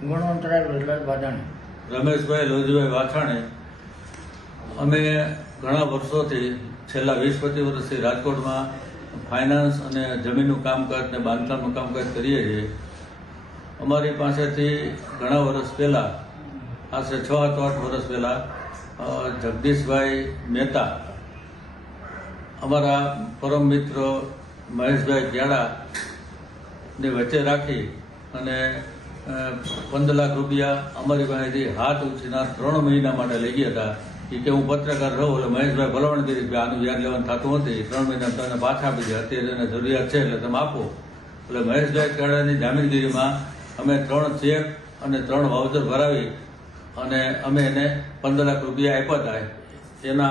ગુણવંતરાય બ્રજલાલ બાજાણી રમેશભાઈ, લોજીભાઈ વાછાણી, અમે ઘણા વર્ષોથી છેલ્લા વીસ પચીસ વર્ષથી રાજકોટમાં ફાઇનાન્સ અને જમીનનું કામકાજ ને બાંધકામનું કામકાજ કરીએ છીએ. અમારી પાસેથી ઘણા વર્ષ પહેલાં, આશરે છ આઠ આઠ વર્ષ પહેલાં જગદીશભાઈ મહેતા, અમારા પરમ મિત્ર મહેશભાઈ ગ્યાડા વચ્ચે રાખી અને પંદર લાખ રૂપિયા અમારી પાસેથી હાથ ઉછીના ત્રણ મહિના માટે લઈ ગયા હતા. એ કે હું પત્રકાર રહું એટલે મહેશભાઈ ભલાવણ કરી કે આનું વ્યાજ લેવાનું થતું નથી. ત્રણ મહિના તમને પાછા આપી દે. અત્યારે એને જરૂરિયાત છે એટલે તમે આપો. એટલે મહેશભાઈ કાળાની જામીનગીરીમાં અમે ત્રણ ચેક અને ત્રણ વાઉચર ભરાવી અને અમે એને પંદર લાખ રૂપિયા આપ્યા હતા. એના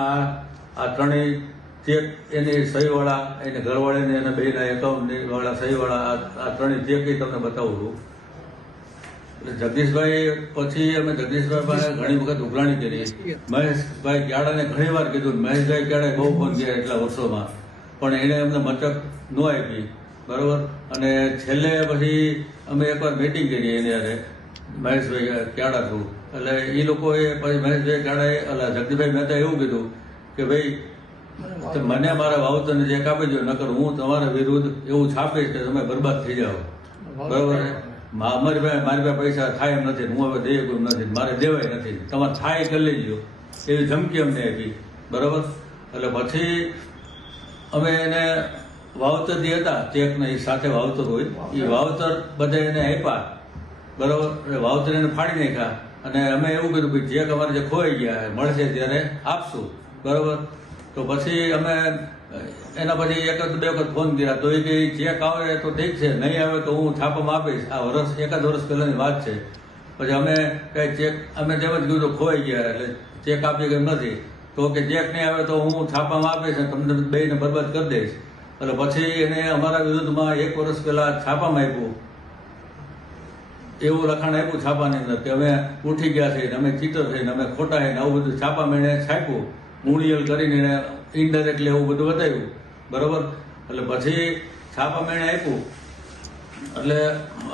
આ- ત્રણેય ચેક એની સહીવાળા, એને ઘરવાળીને, એના બેના એકાઉન્ટની વાળા સહીવાળા આ ત્રણેય ચેક એ તમને બતાવું છું. એટલે જગદીશભાઈ પછી અમે જગદીશભાઈ પાસે ઘણી વખત ઉઘરાણી કરી. મહેશભાઈ ક્યાડાને ઘણી વાર કીધું મહેશભાઈ ક્યાડે બહુ ફોન ગયા એટલા વર્ષોમાં. પણ એણે અમને મચક ન આપી. બરોબર? અને છેલ્લે પછી અમે એકવાર મીટિંગ કરી એની અરે મહેશભાઈ ક્યાડા થયું એટલે એ લોકોએ પછી મહેશભાઈ ક્યાડાએ, એટલે જગદીશભાઈ મહેતા એવું કીધું કે ભાઈ, મને મારા વાવતરને જે કાપી દો નકર હું તમારા વિરુદ્ધ એવું છાપીશ કે તમે બરબાદ થઈ જાઓ. બરોબર? છે? મા- અમારી પાસે મારી પાસે પૈસા થાય એમ નથી હું હવે દઈએ કોઈ નથી મારે દેવાય નથી. તમારે થાય કરી લેજો. એવી ધમકી અમને આપી. બરાબર? એટલે પછી અમે એને વાવતર જે હતા ચેકને એ સાથે વાવતર હોય એ વાવતર. બધા એને આપ્યા. બરાબર? વાવતર એને ફાડી નાખ્યા. અને અમે એવું કીધું કે ચેક અમારે જે ખોવાઈ ગયા મળશે ત્યારે આપશું. બરાબર? તો પછી અમે એના પછી એક જ બે વખત ફોન કર્યા. તો એ કે ચેક આવે તો ઠીક છે, નહીં આવે તો હું છાપામાં આપીશ. આ વર્ષ એકાદ વર્ષ પહેલાની વાત છે. પછી અમે કઈ ચેક અમે તેમ જ કીધું ખોવાઈ ગયા એટલે ચેક આપી કે નથી. તો કે ચેક નહીં આવે તો હું છાપામાં આપીશ તમને બેને બરબાદ કરી દઈશ. એટલે પછી એને અમારા વિરુદ્ધમાં એક વર્ષ પહેલા છાપામાં આપ્યું. એવું લખાણ આપ્યું છાપાની અંદર કે અમે ઉઠી ગયા છીએ અમે ચીટર થઈને અમે ખોટા થઈને આવું બધું છાપા મેળે છાપ્યું. મૂણિયલ કરીને એને ઇનડાયરેક્ટલી એવું બધું બતાવ્યું. બરોબર? એટલે પછી છાપા એણે આપ્યું. એટલે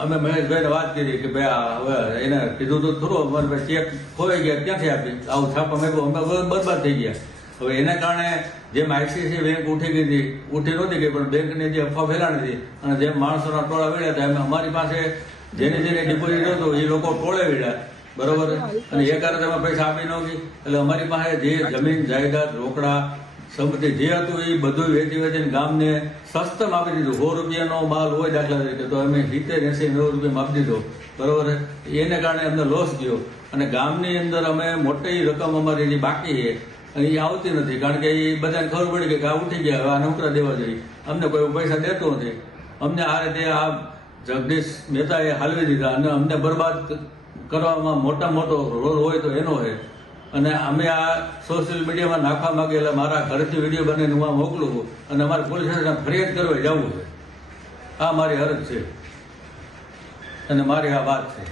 અમે મહેશભાઈને વાત કરી કે ભાઈ હવે એને કીધું તો ખરું, અમારે ભાઈ ચેક ખોવાઈ ગયા, ક્યાંથી આપી? આવું છાપામાં આપ્યું. અમે બરબાદ થઈ ગયા. હવે એના કારણે જેમ આઈસીઆઈસી બેંક ઉઠી ગઈ હતી, ઉઠી નહોતી ગઈ, પણ બેંકની જે અફવા ફેલાણી હતી અને જેમ માણસોના ટોળા વળ્યા હતા, એમ અમારી પાસે જેને જેને ડિપોઝિટ હતું, એ લોકો ટોળે વળ્યા બરોબર? અને એ તમે પૈસા આપી ન ગઈ એટલે અમારી પાસે જે જમીન, જાયદાદ, રોકડા, સંપત્તિ જે હતું એ બધું વેચી વેચીને ગામને સસ્તમ આપી દીધું. સો રૂપિયાનો માલ હોય દાખલા તરીકે, તો અમે સિત્તેર, એસી, નેવું રૂપિયા આપી દીધો. બરોબર? એને કારણે અમને લોસ ગયો અને ગામની અંદર અમે મોટી રકમ અમારી જે બાકી છે. અને એ આવતી નથી, કારણ કે એ બધાને ખબર પડી કે આ ઉઠી ગયા, હવે આ નોકરા દેવા જોઈએ. અમને કોઈ પૈસા દેતો નથી. અમને આ રીતે આ જગદીશ મહેતાએ હાલવી દીધા અને અમને બરબાદ કરવામાં મોટા મોટો રોલ હોય તો એનો છે અને અમે આ સોશિયલ મીડિયામાં નાખવા માંગે એટલે મારા ઘરેથી વીડિયો બનાવીને હું મોકલું છું. અને અમારે પોલીસ સ્ટેશન ફરિયાદ કરવા જવું છે. આ મારી અરજ છે. અને મારી આ વાત છે.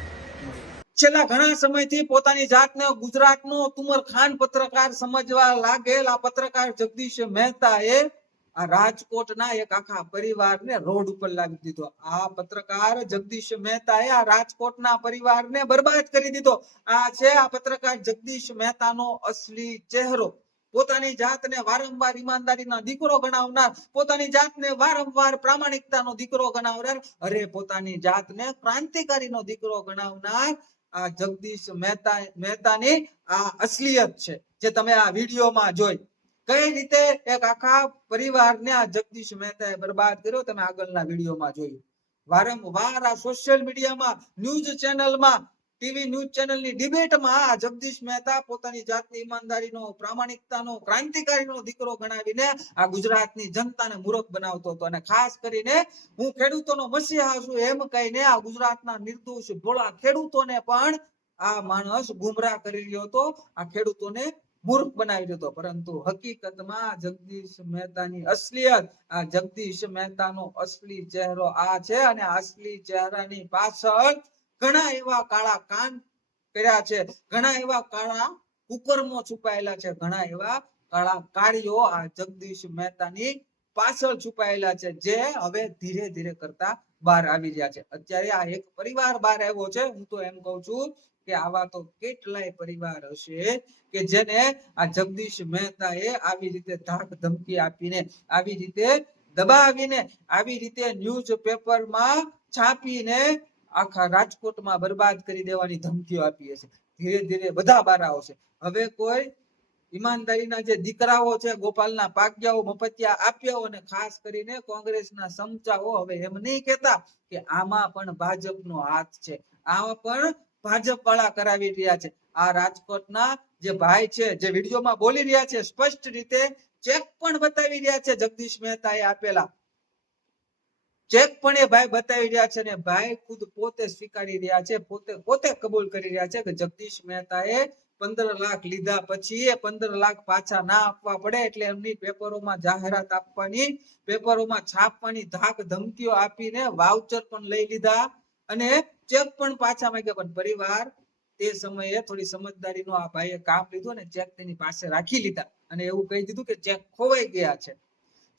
છેલ્લા ઘણા સમયથી પોતાની જાતને ગુજરાતનો તુમર ખાન પત્રકાર સમજવા લાગેલ આ પત્રકાર જગદીશ મહેતાએ આ રાજકોટના એક આખા પરિવારને રોડ ઉપર લાવી દીધો. આ પત્રકાર જગદીશ મહેતાએ આ રાજકોટના પરિવારને બરબાદ કરી દીધો. આ છે આ પત્રકાર જગદીશ મહેતાનો અસલી ચહેરો. પોતાની જાતને વારંવાર ઈમાનદારીનો દીકરો ગણાવનાર, પોતાની જાતને વારંવાર પ્રામાણિકતાનો દીકરો ગણાવનાર, અરે પોતાની જાતને ક્રાંતિકારીનો દીકરો ગણાવનાર આ જગદીશ મહેતા, મહેતાની આ અસલિયત છે, જે તમે આ વિડીયોમાં જોઈ. કઈ રીતે એક આખા પરિવારને આ જગદીશ મહેતાએ બરબાદ કર્યો તમે આગળના વિડીયોમાં જોયું. વારંવાર આ સોશિયલ મીડિયામાં ન્યૂઝ ચેનલમાં ટીવી ન્યૂઝ ચેનલની ડિબેટમાં આ જગદીશ મહેતા પોતાની જાતની ઈમાનદારીનો, પ્રામાણિકતાનો, ક્રાંતિકારીનો દીકરો ગણાવીને આ ગુજરાતની જનતાને મૂરખ બનાવતો હતો. અને ખાસ કરીને હું ખેડૂતોનો મસીહા છું એમ કહીને આ ગુજરાતના નિર્દોષ ભોળા ખેડૂતોને પણ આ માણસ ગુમરાહ કરી રહ્યો હતો. આ ખેડૂતોને મૂર્ખ બનાવી દીધો. પરંતુ હકીકતમાં જગદીશ મહેતાની અસલિયત, આ જગદીશ મહેતાનો અસલી ચહેરો આ છે અને અસલી ચહેરાની પાછળ ઘણા એવા કાળા કાન કર્યા છે. ઘણા એવા કાળા કુકર્મો છુપાયેલા છે. ઘણા એવા કાળા કાર્યો આ જગદીશ મહેતાની પાછળ છુપાયેલા છે, જે હવે ધીરે ધીરે કરતા બહાર આવી રહ્યા છે. અત્યારે આ એક પરિવાર બહાર આવ્યો છે. હું તો એમ કઉ છું કે આવા તો કેટલાય પરિવાર હશે કે જેને આ જગદીશ મહેતા એ આવી રીતે ધાક ધમકી આપીને, આવી રીતે દબાવીને, આવી રીતે ન્યૂઝ પેપરમાં છાપીને આખા રાજકોટમાં બરબાદ કરી દેવાની ધમકીઓ આપી હશે. ધીરે ધીરે બધા બહાર આવશે. હવે કોઈ ઈમાનદારીના જે દીકરાઓ છે, ગોપાલના પાગ્યાઓ, મફતિયા આપ્યાઓ અને ખાસ કરીને કોંગ્રેસના સમચાઓ હવે એમ નહીં કહેતા કે આમાં પણ ભાજપનો હાથ છે. આમાં પણ ભાજપ વાળા કરાવી રહ્યા છે. આ રાજકોટના જે ભાઈ છે, જે વિડીયોમાં બોલી રહ્યા છે, સ્પષ્ટ રીતે ચેક પણ બતાવી રહ્યા છે જગદીશ મહેતાએ આપેલા. ચેક પણ એ ભાઈ બતાવી રહ્યા છે ને ભાઈ ખુદ પોતે સ્વીકારી રહ્યા છે, પોતે પોતે કબૂલ કરી રહ્યા છે કે જગદીશ મહેતાએ પંદર લાખ લીધા પછી એ પંદર લાખ પાછા ના આપવા પડે એટલે એમની પેપરોમાં જાહેરાત આપવાની, પેપરોમાં છાપવાની, ધાક ધમકીઓ આપીને વાઉચર પણ લઈ લીધા અને ચેક પણ પાછા માંગ્યા. પણ પરિવાર તે સમયે થોડી સમજદારીનો આ ભાઈએ કામ લીધું અને ચેક તેની પાસે રાખી લીધા. અને એવું કહી દીધું કે ચેક ખોવાઈ ગયા છે.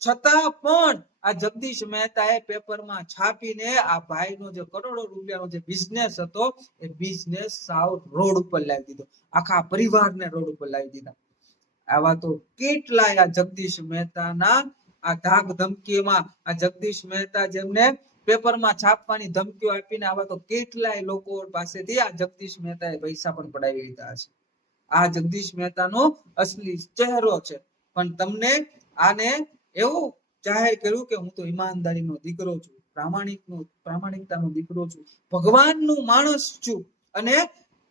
છતાં પણ આ જગદીશ મહેતાએ પેપરમાં છાપીને આ ભાઈનો જે કરોડો રૂપિયાનો જે બિઝનેસ હતો, એ બિઝનેસ સાવ રોડ ઉપર લાવી દીધો. આખા પરિવારને રોડ ઉપર લાવી દીધા. આવા તો કેટલાય આ જગદીશ મહેતાના આ ધાક ધમકીમાં આ જગદીશ મહેતા જેમને પેપરમાં છાપવાની ધમકીઓ આપીને આવા તો કેટલાય લોકો પાસેથી આ જગદીશ મહેતાએ પૈસા પણ પડાવી લીધા છે. આ જગદીશ મહેતાનો અસલી ચહેરો છે. પણ તમને આને એવું જાહેર કર્યું કે હું તો ઈમાનદારીનો દીકરો છું, પ્રામાણિકનો, પ્રામાણિકતાનો દીકરો છું, ભગવાનનું માણસ છું. અને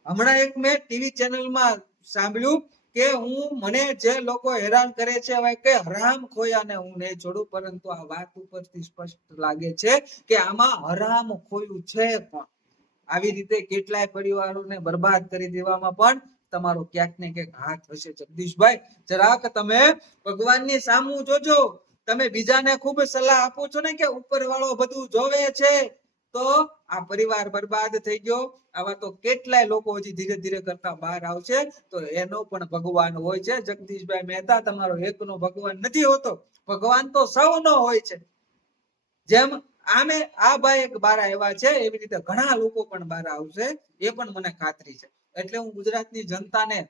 હમણાં એક મેં ટીવી ચેનલમાં સાંભળ્યું કે હું, મને જે લોકો હેરાન કરે છે, હવે કે હરામ ખોયાને હું નહીં છોડું, પરંતુ આ વાત ઉપરથી સ્પષ્ટ લાગે છે કે આમાં હરામ ખોયું છે પણ. આવી રીતે કેટલાય પરિવારોને બરબાદ કરી દેવામાં પણ તમારો ક્યાંક ને ક્યાંક હાથ હશે જગદીશભાઈ. જરાક તમે ભગવાનની સામું જોજો. તમે બીજાને ખૂબ સલાહ આપો છો ને કે ઉપર વાળો બધું જોવે છે. તો આ પરિવાર બરબાદ થઈ ગયો. આવા તો કેટલાય લોકો હજી ધીરે ધીરે કરતા બહાર આવશે. તો એનો પણ ભગવાન હોય છે. જગદીશભાઈ મહેતા, તમારો એકનો ભગવાન નથી હોતો. ભગવાન તો સૌનો હોય છે. જેમ આમે આ ભાઈ એક બારા એવા છે, એવી રીતે ઘણા લોકો પણ બહાર આવશે. એ પણ મને ખાતરી છે. એટલે હું ગુજરાતની જનતાને,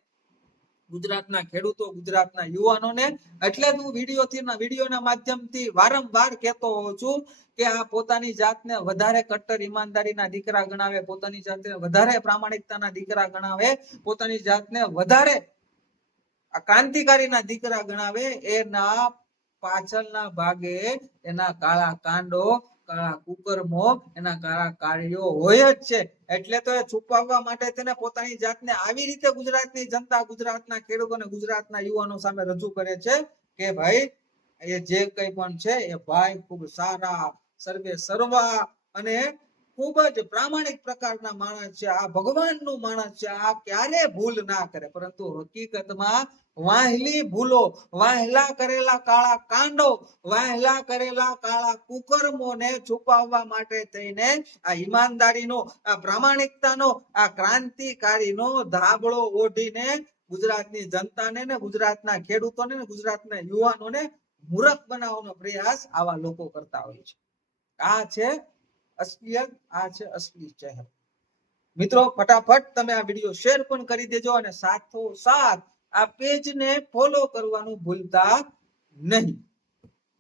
ગુજરાતના ખેડૂતો, ગુજરાતના યુવાનોને, એટલે જ હું વિડીયોથી વિડીયોના માધ્યમથી વારંવાર કહેતો હોઉં છું કે આ પોતાની જાતને વધારે કટ્ટર ઈમાનદારીના દીકરા ગણાવે, પોતાની જાતને વધારે પ્રામાણિકતાના દીકરા ગણાવે, પોતાની જાતને વધારે આ ક્રાંતિકારીના દીકરા ગણાવે, એના પાછળના ભાગે એના કાળા કાંડો કુકર્મો એના કારા કાર્યો હોય જ છે. એટલે તો એ છુપાવવા માટે તેને પોતાની જાતને આવી રીતે ગુજરાતની જનતા, ગુજરાતના ખેડૂતોને ગુજરાતના યુવાનો સામે રજૂ કરે છે કે ભાઈ, એ જે કંઈ પણ છે, એ ભાઈ ખૂબ સારા, સર્વે સર્વા અને ખૂબ જ પ્રામાણિક પ્રકારના માણસ છે. આ ભગવાનનું માણસ છે. આ ક્યારે ભૂલ ના કરે. પરંતુ હકીકતમાં વાહેલી ભૂલો, વાહેલા કરેલા કાળા કાંડો, વાહેલા કરેલા કાળા કુકર્મોને છુપાવવા માટે થઈને આ ઈમાનદારીનો, આ પ્રામાણિકતાનો, આ ક્રાંતિકારીનો ધાબળો ઓઢીને ગુજરાતની જનતાને ને ગુજરાતના ખેડૂતોને ને ગુજરાતના યુવાનોને મૂરખ બનાવવાનો પ્રયાસ આવા લોકો કરતા હોય છે. આ છે અસલિયત આ છે અસલી ચહેરો. મિત્રો, ફટાફટ તમે આ વીડિયો શેર પણ કરી દેજો અને સાથો સાથ આ પેજને ફોલો કરવાનું ભૂલતા નહીં.